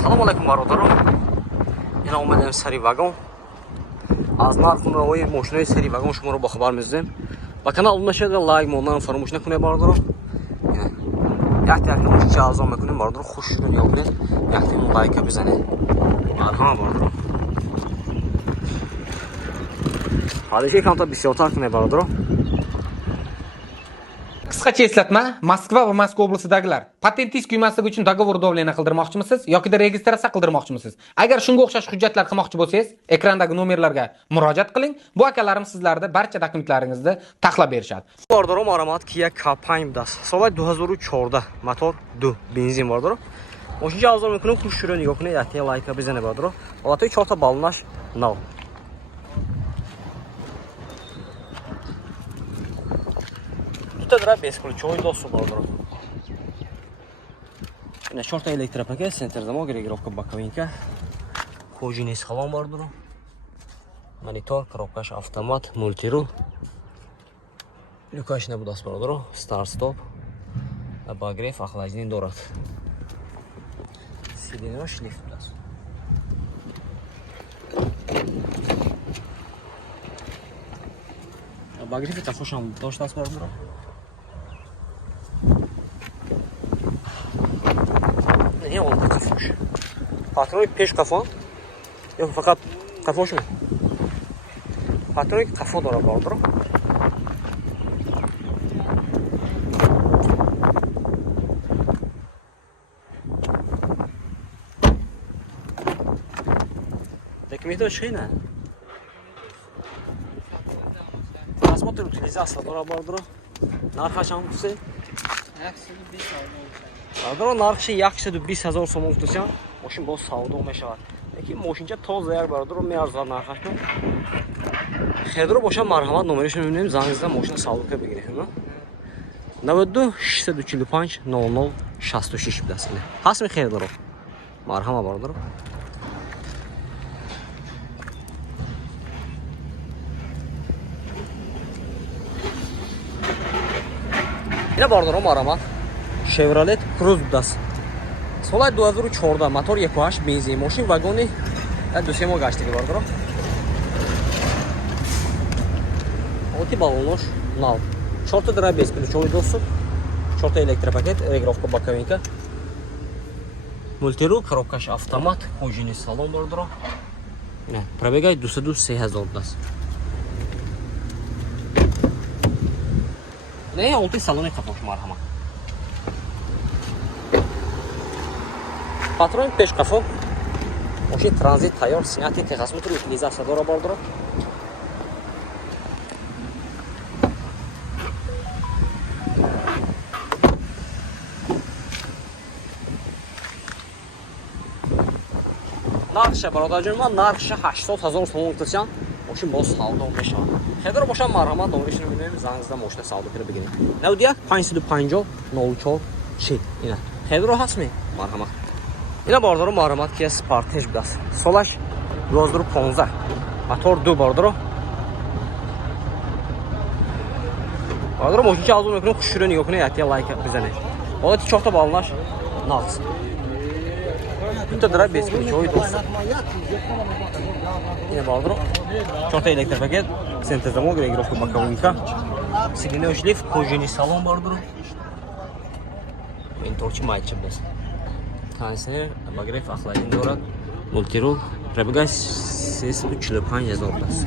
Assalomu alaykum barodaron. Yana omadam sari vagon. Az narx-navoyi mashinayi sari vagon shomaro ba xabar mizdem. Ba kanal unashada like mondan фаромӯш накунед barodaron. Як так мошина арзон мекунем barodaron, хуш шудем ё бинед. Як так лайка бизанед. Марҳамат barodaron. Halishi kamta bisyotar kuned barodaron. Qisqacha eslatma, Moskva va Moskva oblasidagilar patentingiz kuymasligi uchun dogovor davleni qildirmoqchimisiz yoki registratsiya qildirmoqchimisiz? Agar shunga o'xshash hujjatlar qilmoqchi bo'lsangiz, ekrandagi nomerlarga murojaat qiling. Bu akalarim sizlarda barcha dokumentlaringizni taxlab berishadi. Barodaron, ma'lumot Kia K5 das. Soat 2014, motor 2, benzin barodaron. Mashina arzon mekunum, xush shurani yo'qni, yati layka bizane barodaron. Albatta 4 ta balnash nav. Dra bez ключевой доступ barodaron. Ina 4 ta elektropakет, center zamok, регулировка боковинка. Kojini salon barodaron. Monitor, коробкаш автомат, мультирул. Люкашна будас barodaron. Start stop. Обогрев, охлаждение дорат. Сиденье шлиф будас. Обогрев это фушам то что barodaron. Не он кафош. Патрой пеш кафо. Я факат кафош. Патрой кафо дора barodaron. Документация шина. Осмотр утилизация дора barodaron. Нархашам все. Barodaron, narxi 120,000 so'm tutsa, mashina bo'z savdo meshad. Lekin mashincha toza yak barodaron mearzon narxashmi? Xedro bo'sha marhamat nomerishni bilmayman, zangizdan mashina savdo qilib berishim. 92 645 00 66 bilasizlar. Hasmi Xedro. Marhamat barodaron. Ina barodaron, marhamat. Chevrolet Cruze das. Solat 2014, motor 1.8 benzin, mashina vagoni 2 gashtagi barodaron. Oti balonlosh nav. 4 dra bez ключевой достуp, 4 elektropakет, регулировка боковинка. Мультирул, коробкаш автомат, кожаный салон barodaron. Ina пробегает 203,000 das. Ne oldu salonu kapoş marhama. Patron пеш кафо. Машина транзит тайёр, снятый техосмотр, утилизация дора barodaron. Нархша barodajon, нархша 80,000 so'm tutsan, mashina bo'z savdo meshad. Xedro bo'sha marhamat nomerishni bilmayman, zangizdan mashina savdo qilib bering. Navdiya 550 04 shit. Ina. Xedro hasmi? Marhamat. Ina barodaron, marhamat Kia Sportage das. Solash 2015. Motor 2 barodaron. Barodaron, mashina arzon mekunum, xush shurani yo'qni, yati like bizane. Olati 4 ta balnash naqs. Bitta dra bez ключевой достуp. Ina barodaron. 4 ta elektropakет, center zamok, регулировка боковинка. Сиденье шлиф, кожаный салон barodaron. Менторчи майча без. Кондиционер, обогрев, охлаждение дорат, мультирул, пробегай 45,000 das.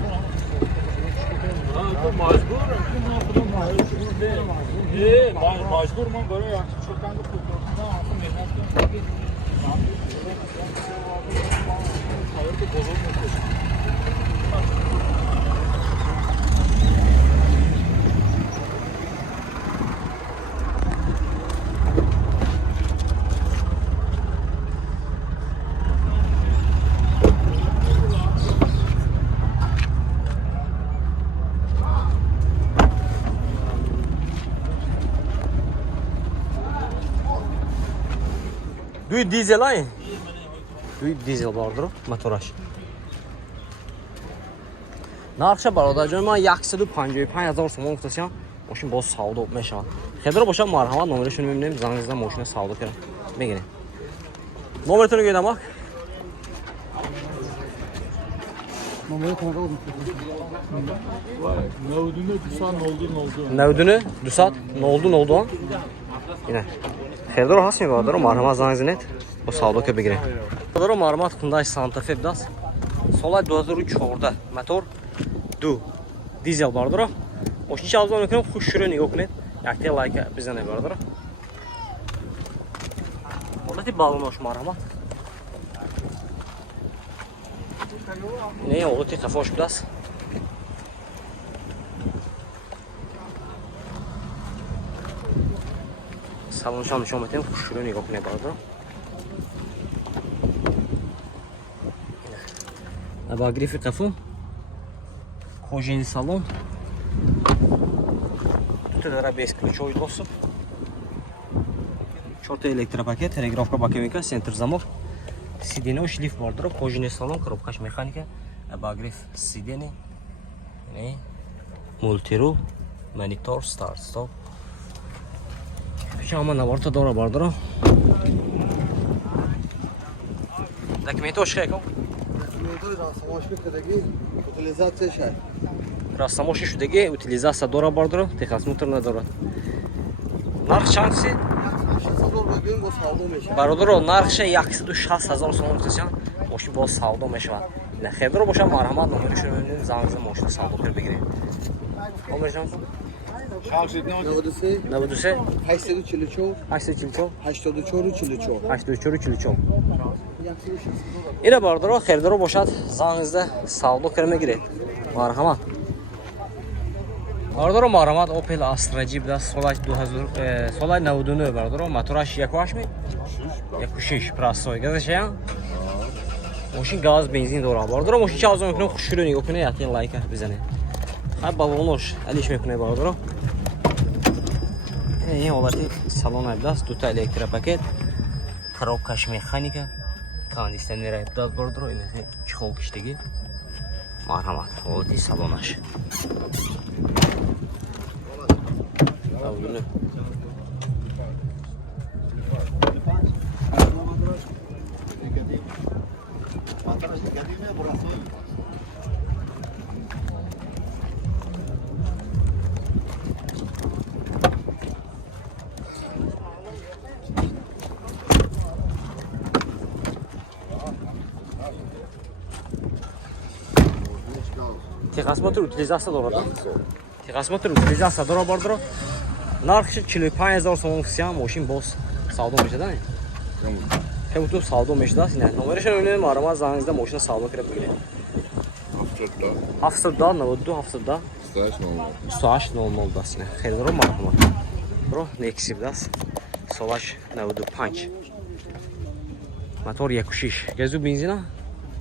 Duy dizel ay. Duy dizel barodaron, motorash. Narxi barodajon, men 155,000 so'm tutsam, mashina bo'z savdo meshad. Xedro bo'sha marhamat nomerishni bilmayman, zangizdan mashina savdo qilib bering. Nomerini göydəmək. Navdunu Dusan oldu. Nəvdünü, Dusat, nə oldu? Yine. Xeyrdar hasmı vardır, marhamat zanzinet. Bu saldo köpəgirə. Xeyrdar marhamat Hyundai Santa Fe biraz. Solay 2003 orada motor. Dizel vardır. O hiç az önce kuş şürünü yok net. Yakti like bizden ne vardır. Orada tip balon hoş marhamat. Ne oldu tip kafa hoş biraz. Salon şam şometem kuş şürünü yok ne vardır. Обогрев кафе, кожаный салон. Тут это бесключевой доступ. Четый электропакет, регулировка боковика, центр замок. Сиденье, шлиф бардыр, кожаный салон, коробка механика, обогрев сидений, мультирул, монитор, старт, стоп. Шама на борта дора бардыр. Документы ошкайком. Растамоши шудагӣ утилизация дора бардро, техосмотр надорад. Нарх чанси? Бародаро, нархша 160,000 сом гуфтасиям. Мошин боз савдо мешавад. Хедаро боша марҳамат номери шумо мебинед, зангза мошин савдо кар бигиред. Номершон 93 844 84 Ина бародаро, хедаро бошад, зангза савдо кар мегиред. Марҳамат. Бародаро марҳамат Opel Astra G да солай 99 бародаро, мотораш 1.8 1.6 простой газашая. Мошин газ бензин дорад. Бародаро мошин чӣ азон мекунем, хушрӯ нигоҳ кунед, ятин лайка бизанед. Ҳай балонош алиш мекунед бародаро. Ин ҳолати салон айбдаст, дута электропакет, коробкаш механика, кондиционер айбдаст бародаро, ин чихол киштагӣ. Марҳамат, ҳолати салонаш. Avlunu. Texosмотр utilizatsiya dora. Texosмотр utilizatsiya dora bordiro. Нархш 45000 сом гуфтам, мошин боз савдо мешада. Хем то савдо мешада, ина номерш мебинед, марҳамат зангзда мошина савдо кириб бигиред. 70 92 70 28 00 даст ина. Хедаро марҳамат. Бро Nexi даст. Солаш 95. Мотор 1.6. Газу бензина?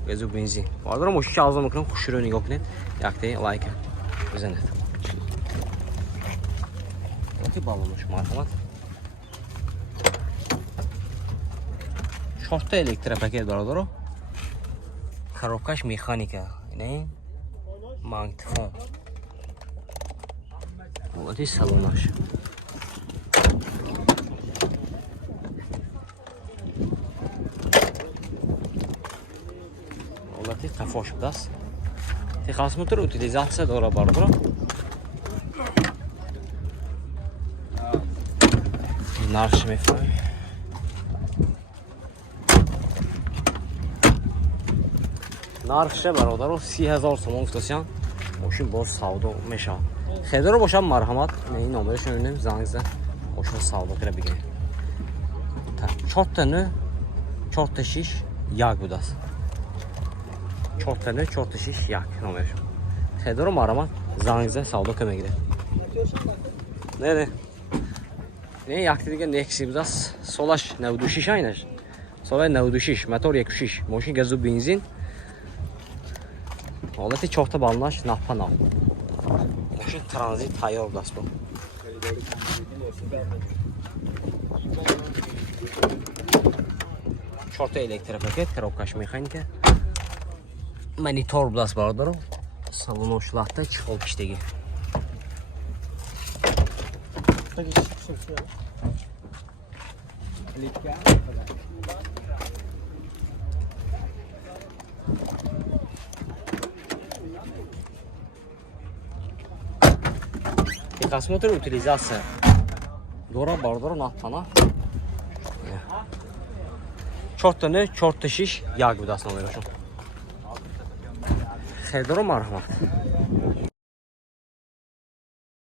Газу бензин. Бардаро мошин чӣ азом мекунам, хушрӯ нигоҳ кунед. Якте лайка бизанед. Balonmuş marhamat. Şortda elektropaket baradaro. Коробкаш механика, не? Магнитофон. Вот и салонаш. Вот и кафош даст. Техосмотр утилизация дора baradaro. Нархш мефаҳмем. Нархша бародаро 30000 сом гуфтасиям. Мошин боз савдо мешавад. Хедаро бошад марҳамат, ин номераш мебинем, зангза мошин савдо кира бигиред. 4 4 6 1 будааст. 4 4 6 1 номераш. Хедаро марҳамат, зангза савдо кира мегиред. Не. Не, якти дига Nexi будаст. Солаш 96 айнаш. Солай 96, мотор 1.6, мошин газу бензин. Ҳолати чорта балонаш напа-нав. Мошин транзит тайёр будаст бо. Чорта электропакет, коробкаш механика. Монитор будаст бародаро. Салонош латта чихол киштаги. Техосмотр, утилизация. Dora bardora nahtana. Çortunu, çort şiş yağ güdasına veriyorsun. Xeydoro marhamat.